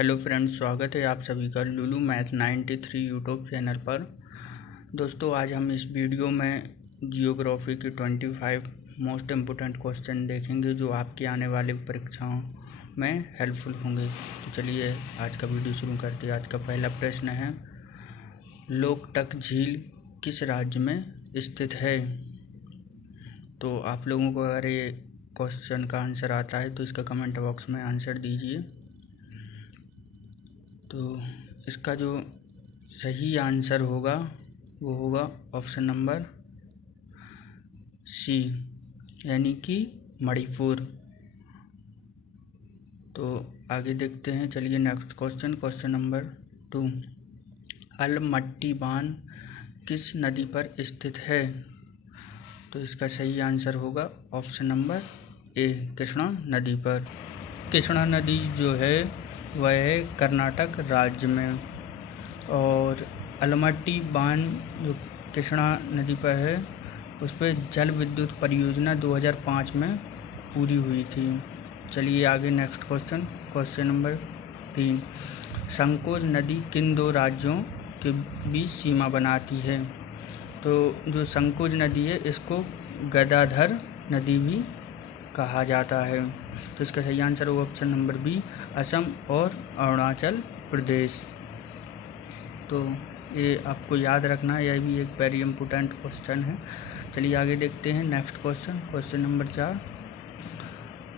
Hello friends, स्वागत है आप सभी का लुलु मैथ 93 यूट्यूब चैनल पर। दोस्तों, आज हम इस वीडियो में जियोग्राफी के 25 मोस्ट इम्पोर्टेंट क्वेश्चन देखेंगे जो आपके आने वाले परीक्षाओं में हेल्पफुल होंगे। तो चलिए आज का वीडियो शुरू करते हैं। आज का पहला प्रश्न है, लोकटक झील किस राज्य में स्थित है? तो आप लोगों को अगर ये क्वेश्चन का आंसर आता है तो इसका कमेंट बॉक्स में आंसर दीजिए। तो इसका जो सही आंसर होगा वो होगा ऑप्शन नंबर सी, यानी कि मणिपुर। तो आगे देखते हैं। चलिए नेक्स्ट क्वेश्चन नंबर 2, अलमट्टी बांध किस नदी पर स्थित है? तो इसका सही आंसर होगा ऑप्शन नंबर ए, कृष्णा नदी पर। कृष्णा नदी जो है वह है कर्नाटक राज्य में, और अलमट्टी बांध जो कृष्णा नदी पर है उस पर जल विद्युत परियोजना 2005 में पूरी हुई थी। चलिए आगे नेक्स्ट क्वेश्चन नंबर 3, संकोच नदी किन दो राज्यों के बीच सीमा बनाती है? तो जो संकोच नदी है इसको गदाधर नदी भी कहा जाता है। तो इसका सही आंसर होगा ऑप्शन नंबर बी, असम और अरुणाचल प्रदेश। तो ये आपको याद रखना है, यह भी एक वेरी इम्पोर्टेंट क्वेश्चन है। चलिए आगे देखते हैं नेक्स्ट क्वेश्चन नंबर 4,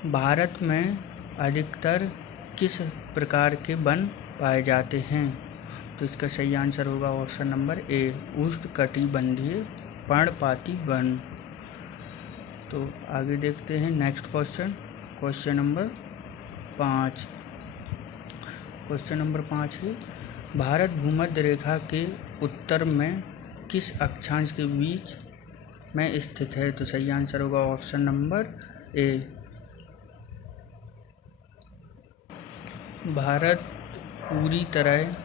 भारत में अधिकतर किस प्रकार के वन पाए जाते हैं? तो इसका सही आंसर होगा ऑप्शन नंबर ए, उष्णकटिबंधीय पर्णपाती वन। तो आगे देखते हैं next question number 5। Question number 5 है, भारत भूमध्य रेखा के उत्तर में किस अक्षांश के बीच में स्थित है? तो सही आंसर होगा ऑप्शन नंबर ए, भारत पूरी तरह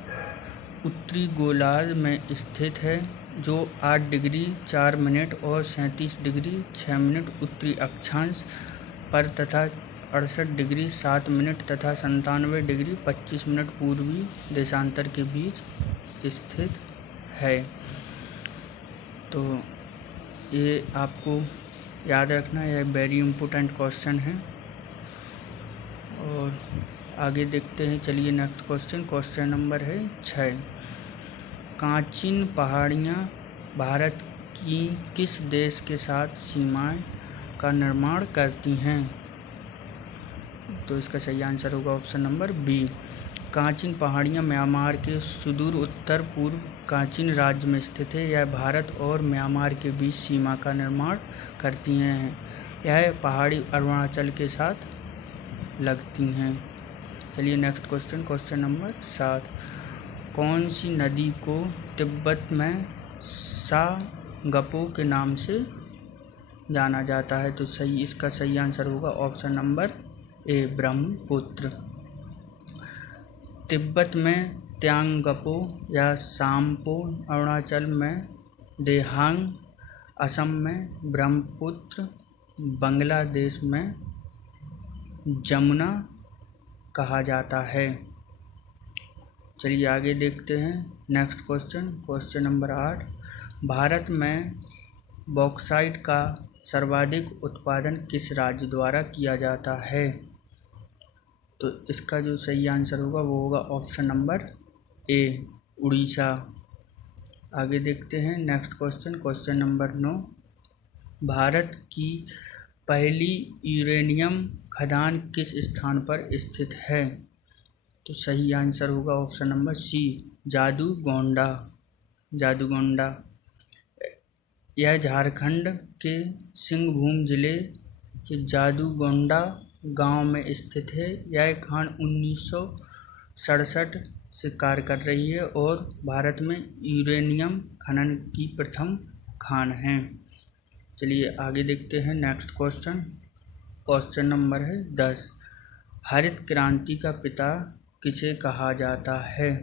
उत्तरी गोलार्ध में स्थित है, जो 8 डिग्री 4 मिनट और 37 डिग्री 6 मिनट उत्तरी अक्षांश पर तथा 68 डिग्री 7 मिनट तथा 97 डिग्री 25 मिनट पूर्वी देशांतर के बीच स्थित है। तो ये आपको याद रखना, यह वेरी इम्पोर्टेंट क्वेश्चन है। और आगे देखते हैं। चलिए नेक्स्ट क्वेश्चन नंबर है 6, कांचीन पहाड़ियाँ भारत की किस देश के साथ सीमाएं का निर्माण करती हैं? तो इसका सही आंसर होगा ऑप्शन नंबर बी, कांचीन पहाड़ियाँ म्यांमार के सुदूर उत्तर पूर्व कांचीन राज्य में स्थित है। यह भारत और म्यांमार के बीच सीमा का निर्माण करती हैं। यह पहाड़ी अरुणाचल के साथ लगती हैं। चलिए नेक्स्ट क्वेश्चन नंबर 7, कौन सी नदी को तिब्बत में सागपो के नाम से जाना जाता है? तो इसका सही आंसर होगा option number A, Brahmaputra. Tibet में त्यांगपो या साम्पो, अरुणाचल में देहांग, असम में ब्रह्मपुत्र, बांग्लादेश में जमुना कहा जाता है। चलिए आगे देखते हैं नेक्स्ट क्वेश्चन नंबर 8, भारत में बॉक्साइट का सर्वाधिक उत्पादन किस राज्य द्वारा किया जाता है? तो इसका जो सही आंसर होगा वो होगा ऑप्शन नंबर ए, उड़ीसा। आगे देखते हैं नेक्स्ट क्वेश्चन नंबर 9, भारत की पहली यूरेनियम खदान किस स्थान पर स्थित है? तो सही आंसर होगा ऑप्शन नंबर सी, जादूगोंडा। यह झारखंड के सिंहभूम जिले के जादूगोंडा गांव में स्थित है। यह खान 1967 से कार्य कर रही है और भारत में यूरेनियम खनन की प्रथम खान है। चलिए आगे देखते हैं नेक्स्ट क्वेश्चन नंबर है 10, हरित क्रांति का पिता किसे कहा जाता है?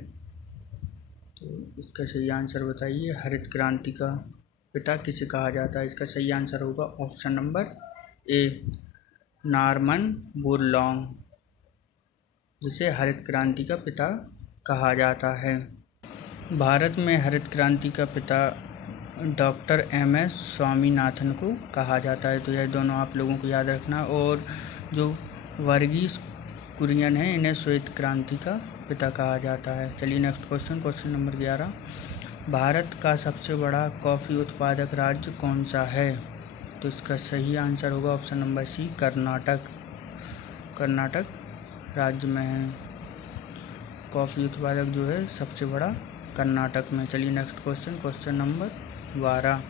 तो इसका सही आंसर बताइए, हरित क्रांति का पिता किसे कहा जाता है? इसका सही आंसर होगा ऑप्शन नंबर ए, नॉर्मन बोरलॉन्ग। जिसे हरित क्रांति का पिता कहा जाता है। भारत में हरित क्रांति का पिता डॉक्टर MS स्वामीनाथन को कहा जाता है। तो यह दोनों आप लोगों को याद रखना। और जो वर्गीस कुरियन है, इन्हें श्वेत क्रांति का पिता कहा जाता है। चलिए नेक्स्ट क्वेश्चन नंबर 11। भारत का सबसे बड़ा कॉफ़ी उत्पादक राज्य कौन सा है? तो इसका सही आंसर होगा option number C, Karnataka. Karnataka राज्य में है कॉफ़ी उत्पादक जो है सबसे बड़ा कर्नाटक में। चलिए नेक्स्ट क्वेश्चन नंबर 12।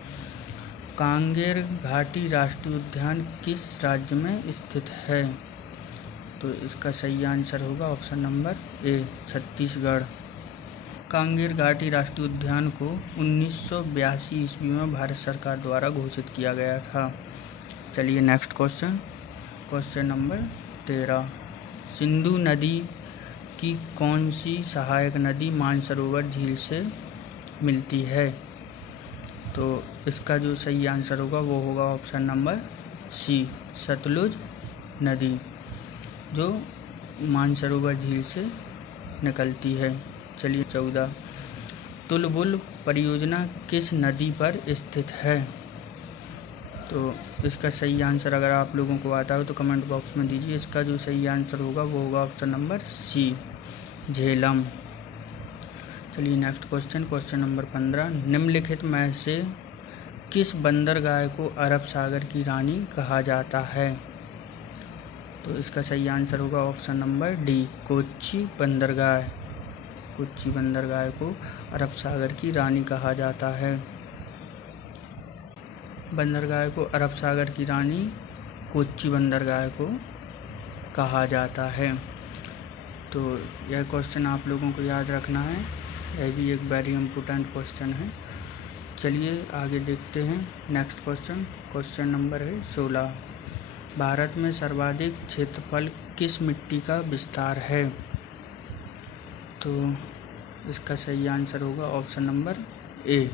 कांगेर घाटी राष्ट्रीय उद्यान किस राज्य में स्थित है? तो इसका सही आंसर होगा option number A, Chhattisgarh. Kanger घाटी राष्ट्रीय उद्यान को 1982 ईस्वी में भारत सरकार द्वारा घोषित किया गया था। चलिए नेक्स्ट क्वेश्चन नंबर 13। सिंधु नदी की कौन सी सहायक नदी मानसरोवर झील से मिलती है? तो इसका जो सही आंसर होगा वो होगा ऑप्शन नंबर सी, सतलुज नदी, जो मानसरोवर झील से निकलती है। चलिए 14। तुलबुल परियोजना किस नदी पर स्थित है? तो इसका सही आंसर अगर आप लोगों को आता हो तो कमेंट बॉक्स में दीजिए। इसका जो सही आंसर होगा वो होगा ऑप्शन नंबर सी, झेलम। चलिए नेक्स्ट क्वेश्चन नंबर 15। निम्नलिखित में से किस बंदरगाह को अरब सागर की रानी कहा जाता है? तो इसका सही आंसर होगा ऑप्शन नंबर डी, कोच्चि बंदरगाह। कोच्चि बंदरगाह को अरब सागर की रानी कहा जाता है। बंदरगाह को अरब सागर की रानी कोच्चि बंदरगाह को कहा जाता है। तो यह क्वेश्चन आप लोगों को याद रखना है, यह भी एक वेरी इम्पोर्टेंट क्वेश्चन है। चलिए आगे देखते हैं नेक्स्ट क्वेश्चन नंबर है 16। भारत में सर्वाधिक क्षेत्रफल किस मिट्टी का विस्तार है? तो इसका सही आंसर होगा ऑप्शन नंबर ए,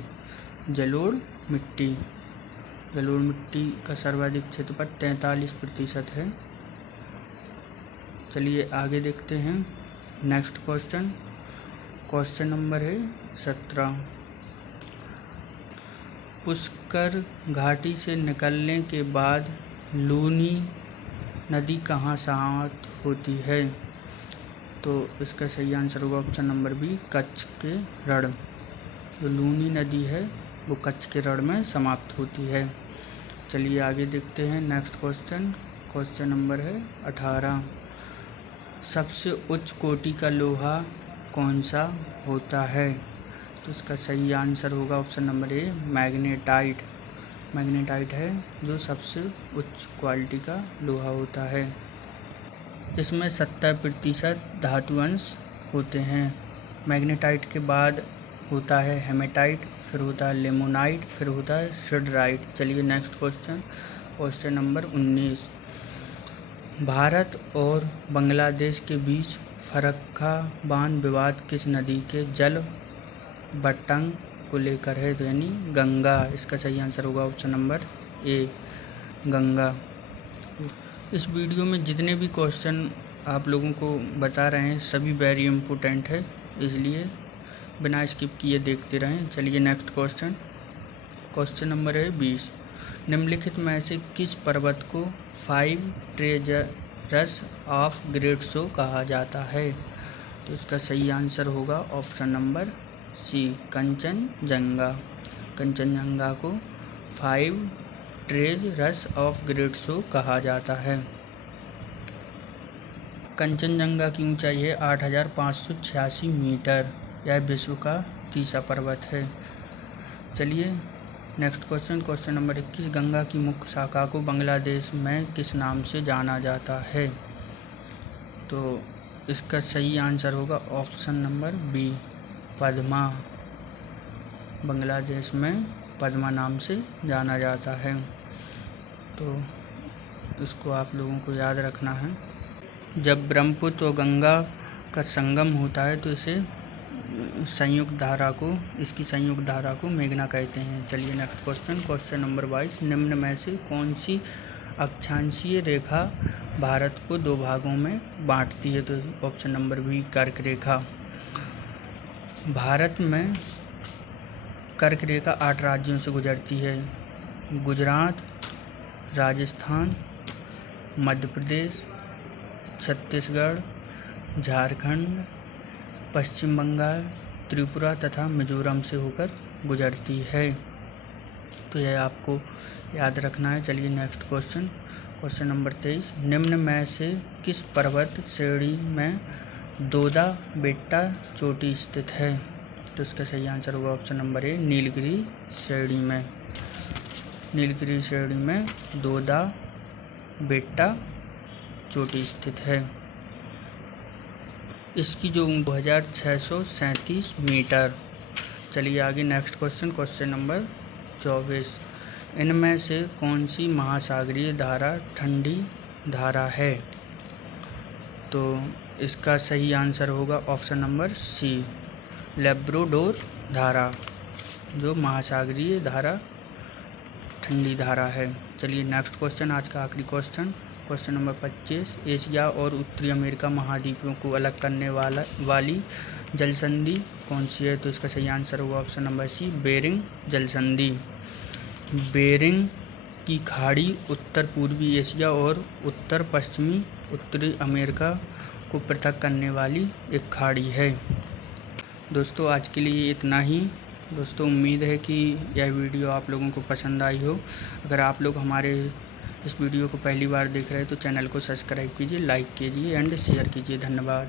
जलोढ़ मिट्टी। जलोढ़ मिट्टी का सर्वाधिक क्षेत्रफल 43% है। चलिए आगे देखते हैं नेक्स्ट क्वेश्चन नंबर है 17। पुष्कर घाटी से निकलने के बाद लूनी नदी कहाँ समाप्त होती है? तो इसका सही आंसर होगा ऑप्शन नंबर बी, कच्छ के रण। जो लूनी नदी है वो कच्छ के रण में समाप्त होती है। चलिए आगे देखते हैं नेक्स्ट क्वेश्चन नंबर है 18। सबसे उच्च कोटि का लोहा कौन सा होता है? तो इसका सही आंसर होगा option number A, magnetite. Magnetite है जो सबसे उच्च क्वालिटी का लोहा होता है। इसमें 70% धातु अंश होते हैं। मैग्नेटाइट के बाद होता है हेमेटाइट, फिर होता है लेमोनाइट, फिर होता है सिडराइट। चलिए नेक्स्ट क्वेश्चन नंबर 19। भारत और बांग्लादेश के बीच फर्रुखाबाद विवाद किस नदी के जल बंटन को लेकर है? तो यानी गंगा। इसका सही आंसर होगा ऑप्शन नंबर ए, गंगा। इस वीडियो में जितने भी क्वेश्चन आप लोगों को बता रहे हैं सभी वेरी इम्पोर्टेंट है, इसलिए बिना स्किप किए देखते रहें। चलिए नेक्स्ट क्वेश्चन नंबर है 20। निम्नलिखित में से किस पर्वत को 5 ट्रेजर्स ऑफ ग्रेट शो कहा जाता है? तो इसका सही आंसर होगा option number C, Kanchenjunga. Kanchenjunga को 5 ट्रेजर्स ऑफ ग्रेट शो कहा जाता है। कंचनजंगा की ऊंचाई है 8,586 मीटर। यह विश्व का तीसरा पर्वत है। चलिए नेक्स्ट क्वेश्चन नंबर 21। गंगा की मुख्य शाखा को बांग्लादेश में किस नाम से जाना जाता है? तो इसका सही आंसर होगा option number B, Padma. Bangladesh में पद्मा नाम से जाना जाता है। तो इसको आप लोगों को याद रखना है। जब ब्रह्मपुत्र और गंगा का संगम होता है तो इसकी संयुक्त धारा को मेघना कहते हैं। चलिए नेक्स्ट क्वेश्चन नंबर 22। निम्न में से कौन सी अक्षांशीय रेखा भारत को 2 भागों में बांटती है? तो ऑप्शन नंबर बी कर्क रेखा। भारत में कर्क रेखा 8 राज्यों से गुजरती है। गुजरात, राजस्थान, मध्य प्रदेश, छत्तीसगढ़, झारखंड, पश्चिम बंगाल, त्रिपुरा तथा मिजोरम से होकर गुजरती है। तो यह आपको याद रखना है। चलिए नेक्स्ट क्वेश्चन नंबर 23। निम्न में से किस पर्वत श्रेणी में दोदा बेट्टा चोटी स्थित है? तो इसका सही आंसर होगा ऑप्शन नंबर ए नीलगिरी श्रेणी में। नीलगिरी श्रेणी में दोदा बेट्टा चोटी स्थित है। इसकी जो 2637 मीटर। चलिए आगे नेक्स्ट क्वेश्चन नंबर 24। इनमें से कौन सी महासागरीय धारा ठंडी धारा है? तो इसका सही आंसर होगा ऑप्शन नंबर सी लैब्राडोर धारा, जो महासागरीय धारा ठंडी धारा है। चलिए नेक्स्ट क्वेश्चन, आज का आखिरी क्वेश्चन नंबर 25। एशिया और उत्तरी अमेरिका महाद्वीपों को अलग करने वाली जलसंधि कौन सी है? तो इसका सही आंसर होगा ऑप्शन नंबर सी बेरिंग जलसंधि। बेरिंग की खाड़ी उत्तर पूर्वी एशिया और उत्तर पश्चिमी उत्तरी अमेरिका को पृथक करने वाली एक खाड़ी है। दोस्तों आज के लिए इतना ही। दोस्तों उम्मीद है कि यह वीडियो आप लोगों को पसंद आई हो। अगर आप लोग हमारे इस वीडियो को पहली बार देख रहे हैं तो चैनल को सब्सक्राइब कीजिए, लाइक कीजिए एंड शेयर कीजिए। धन्यवाद।